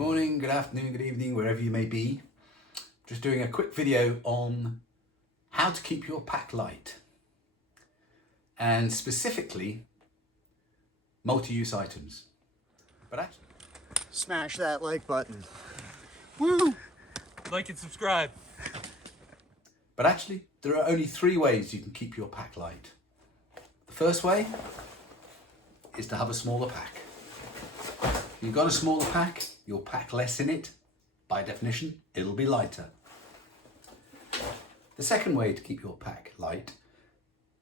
morning, good afternoon, good evening, wherever you may be. Just doing a quick video on how to keep your pack light, and specifically multi-use items. But actually, smash that like button. Woo! Like and subscribe. But actually, there are only 3 ways you can keep your pack light. The first way is to have a smaller pack. If you've got a smaller pack, you'll pack less in it. By definition, it'll be lighter. The second way to keep your pack light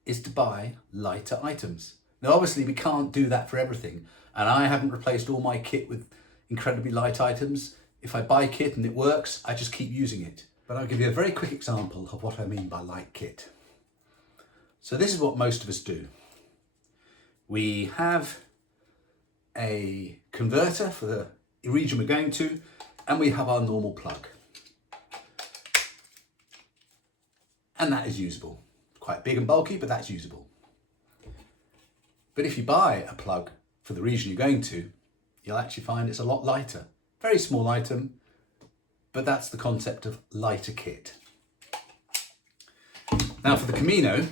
is to buy lighter items. Now obviously we can't do that for everything, and I haven't replaced all my kit with incredibly light items. If I buy kit and it works, I just keep using it. But I'll give you a very quick example of what I mean by light kit. So this is what most of us do. We have a converter for the region we're going to, and we have our normal plug. And that is usable. Quite big and bulky, but that's usable. But if you buy a plug for the region you're going to, you'll actually find it's a lot lighter. Very small item, but that's the concept of lighter kit. Now for the Camino,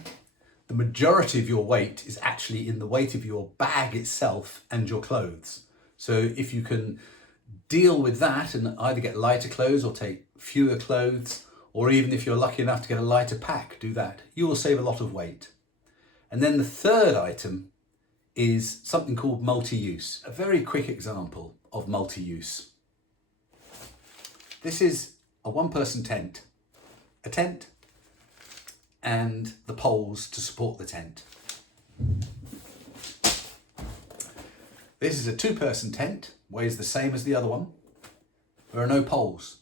the majority of your weight is actually in the weight of your bag itself and your clothes. So if you can deal with that and either get lighter clothes or take fewer clothes, or even if you're lucky enough to get a lighter pack, do that. You will save a lot of weight. And then the third item is something called multi-use. A very quick example of multi-use. This is a one-person tent. A tent and the poles to support the tent. This is a 2-person tent, weighs the same as the other one. There are no poles.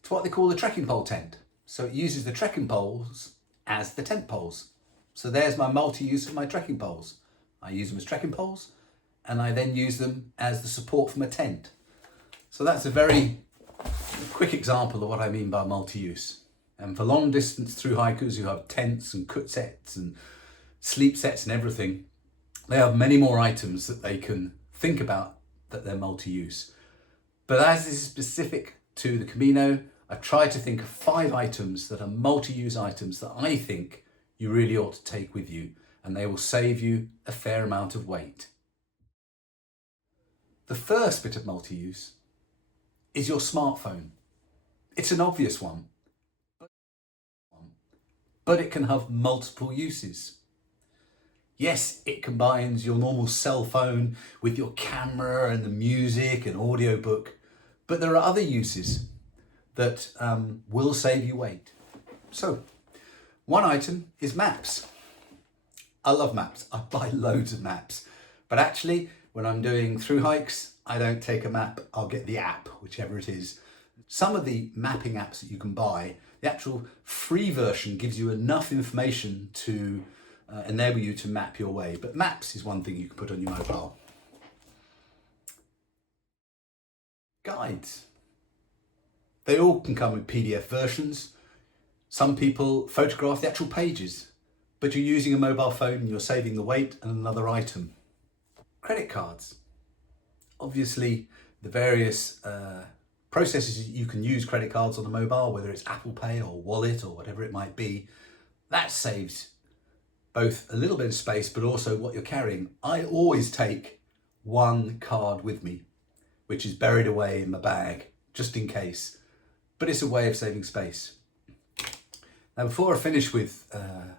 It's what they call a trekking pole tent. So it uses the trekking poles as the tent poles. So there's my multi-use of my trekking poles. I use them as trekking poles, and I then use them as the support for my tent. So that's a very quick example of what I mean by multi-use. And for long distance through hikers who have tents and kut sets and sleep sets and everything, they have many more items that they can think about that they're multi-use. But as this is specific to the Camino, I try to think of 5 items that are multi-use items that I think you really ought to take with you, and they will save you a fair amount of weight. The first bit of multi-use is your smartphone. It's an obvious one, but it can have multiple uses. Yes, it combines your normal cell phone with your camera and the music and audiobook, but there are other uses that will save you weight. So, one item is maps. I love maps. I buy loads of maps. But actually, when I'm doing through hikes, I don't take a map. I'll get the app, whichever it is. Some of the mapping apps that you can buy, the actual free version gives you enough information to enable you to map your way. But maps is one thing you can put on your mobile. Guides. They all can come with PDF versions. Some people photograph the actual pages, but you're using a mobile phone and you're saving the weight and another item. Credit cards. Obviously, the various processes you can use credit cards on a mobile, whether it's Apple Pay or Wallet or whatever it might be, that saves both a little bit of space, but also what you're carrying. I always take one card with me, which is buried away in my bag, just in case. But it's a way of saving space. Now, before I finish with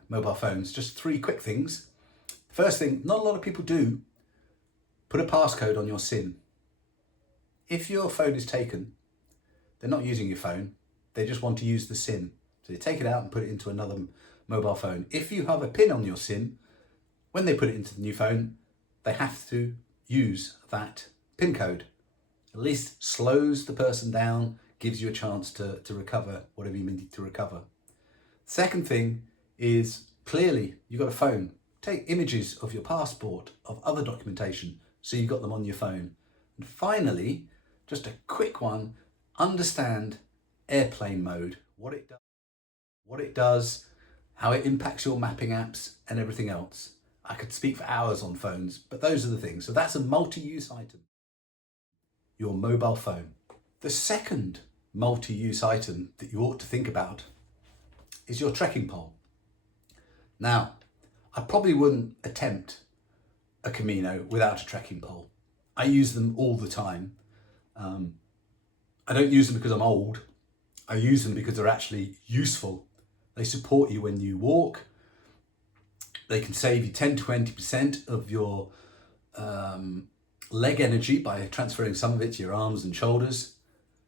mobile phones, just 3 quick things. First thing, not a lot of people do, put a passcode on your SIM. If your phone is taken, they're not using your phone, they just want to use the SIM. So you take it out and put it into another mobile phone. If you have a PIN on your SIM, when they put it into the new phone, they have to use that PIN code. At least slows the person down, gives you a chance to recover whatever you need to recover. Second thing is, clearly you've got a phone. Take images of your passport, of other documentation, so you've got them on your phone. And finally, just a quick one, understand airplane mode, what it does, how it impacts your mapping apps and everything else. I could speak for hours on phones, but those are the things. So that's a multi-use item. your mobile phone. The second multi-use item that you ought to think about is your trekking pole. Now, I probably wouldn't attempt a Camino without a trekking pole. I use them all the time. I don't use them because I'm old. I use them because they're actually useful. They support you when you walk. They can save you 10 to 20% of your leg energy by transferring some of it to your arms and shoulders.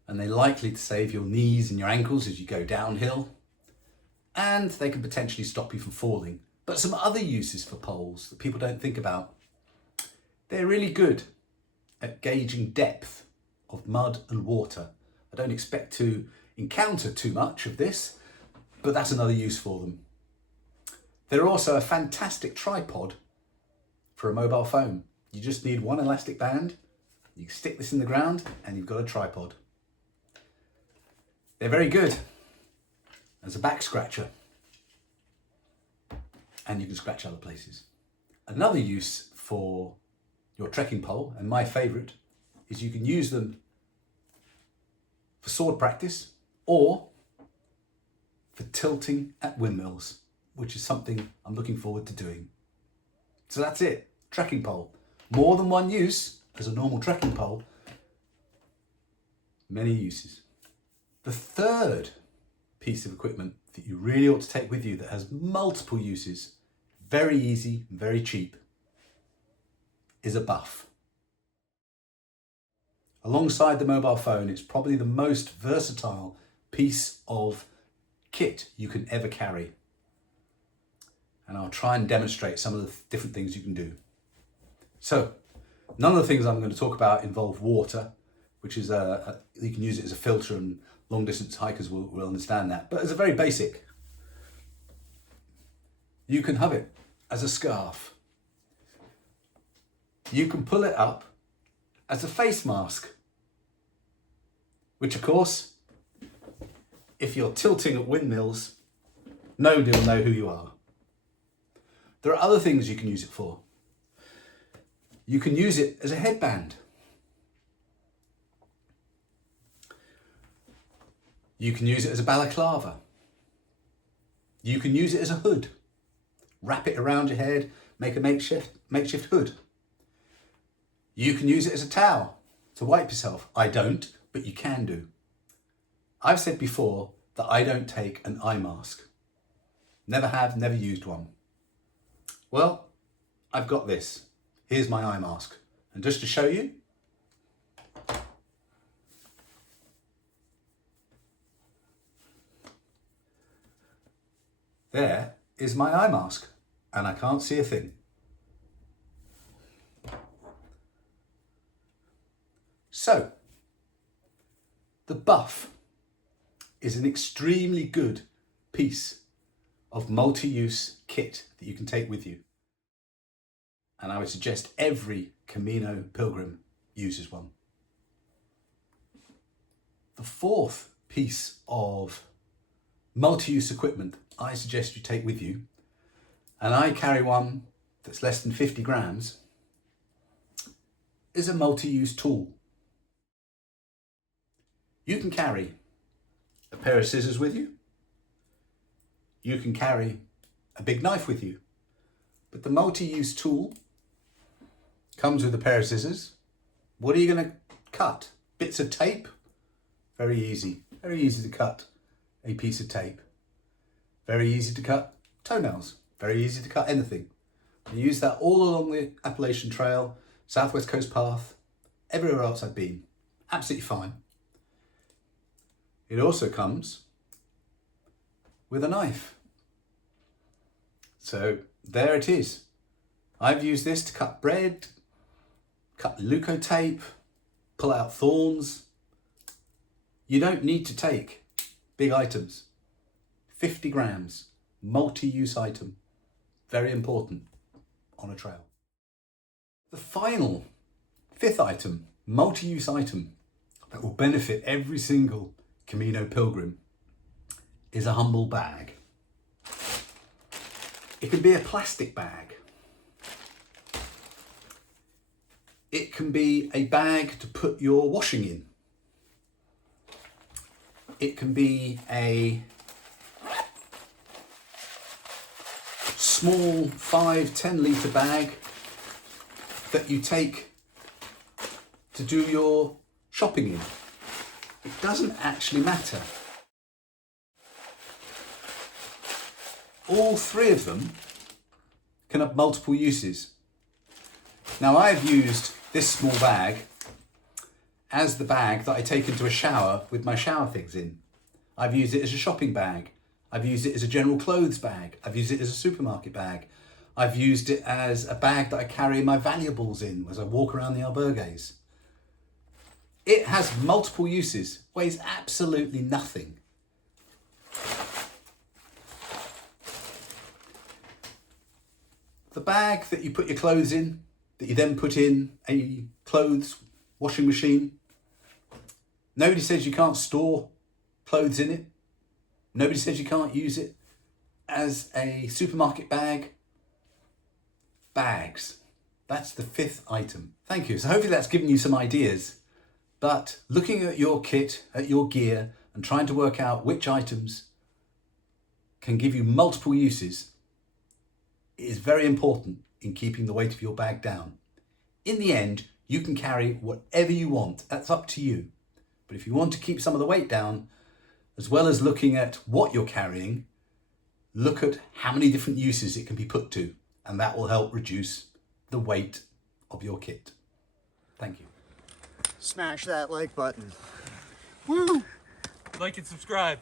And they're likely to save your knees and your ankles as you go downhill. And they can potentially stop you from falling. But some other uses for poles that people don't think about. They're really good at gauging depth of mud and water. I don't expect to encounter too much of this, but that's another use for them. They're also a fantastic tripod for a mobile phone. You just need one elastic band, you stick this in the ground and you've got a tripod. They're very good as a back scratcher, and you can scratch other places. Another use for your trekking pole, and my favourite, is you can use them for sword practice or for tilting at windmills, which is something I'm looking forward to doing. So that's it, trekking pole. More than one use as a normal trekking pole, many uses. The third piece of equipment that you really ought to take with you that has multiple uses, very easy, very cheap, is a buff. Alongside the mobile phone, it's probably the most versatile piece of kit you can ever carry. And I'll try and demonstrate some of the different things you can do. So, none of the things I'm going to talk about involve water, which is you can use it as a filter, and long distance hikers will understand that. But as a very basic, you can have it as a scarf. You can pull it up as a face mask, which of course, if you're tilting at windmills, nobody will know who you are. There are other things you can use it for. You can use it as a headband. You can use it as a balaclava. You can use it as a hood. Wrap it around your head, make a makeshift hood. You can use it as a towel to wipe yourself. I don't, but you can do. I've said before that I don't take an eye mask. Never have, never used one. Well, I've got this. Here's my eye mask. And just to show you, there is my eye mask, and I can't see a thing. So, the buff is an extremely good piece of multi-use kit that you can take with you. And I would suggest every Camino Pilgrim uses one. The fourth piece of multi-use equipment I suggest you take with you, and I carry one that's less than 50 grams, is a multi-use tool. You can carry a pair of scissors with you. You can carry a big knife with you. But the multi-use tool comes with a pair of scissors. What are you going to cut? Bits of tape? Very easy. Very easy to cut a piece of tape. Very easy to cut toenails. Very easy to cut anything. I use that all along the Appalachian Trail, Southwest Coast Path, everywhere else I've been. Absolutely fine. It also comes with a knife. So there it is. I've used this to cut bread, cut leukotape, pull out thorns. You don't need to take big items. 50 grams, multi-use item. Very important on a trail. The final, fifth item, multi-use item that will benefit every single Camino Pilgrim is a humble bag. It can be a plastic bag. It can be a bag to put your washing in. It can be a small 5-10 litre bag that you take to do your shopping in. It doesn't actually matter. All three of them can have multiple uses. Now, I've used this small bag as the bag that I take into a shower with my shower things in. I've used it as a shopping bag. I've used it as a general clothes bag. I've used it as a supermarket bag. I've used it as a bag that I carry my valuables in as I walk around the albergues. It has multiple uses, weighs absolutely nothing. The bag that you put your clothes in, that you then put in a clothes washing machine, nobody says you can't store clothes in it. Nobody says you can't use it as a supermarket bag. Bags. That's the fifth item. Thank you. So hopefully that's given you some ideas. But looking at your kit, at your gear, and trying to work out which items can give you multiple uses is very important in keeping the weight of your bag down. In the end, you can carry whatever you want. That's up to you. But if you want to keep some of the weight down, as well as looking at what you're carrying, look at how many different uses it can be put to, and that will help reduce the weight of your kit. Thank you. Smash that like button. Woo! Like and subscribe.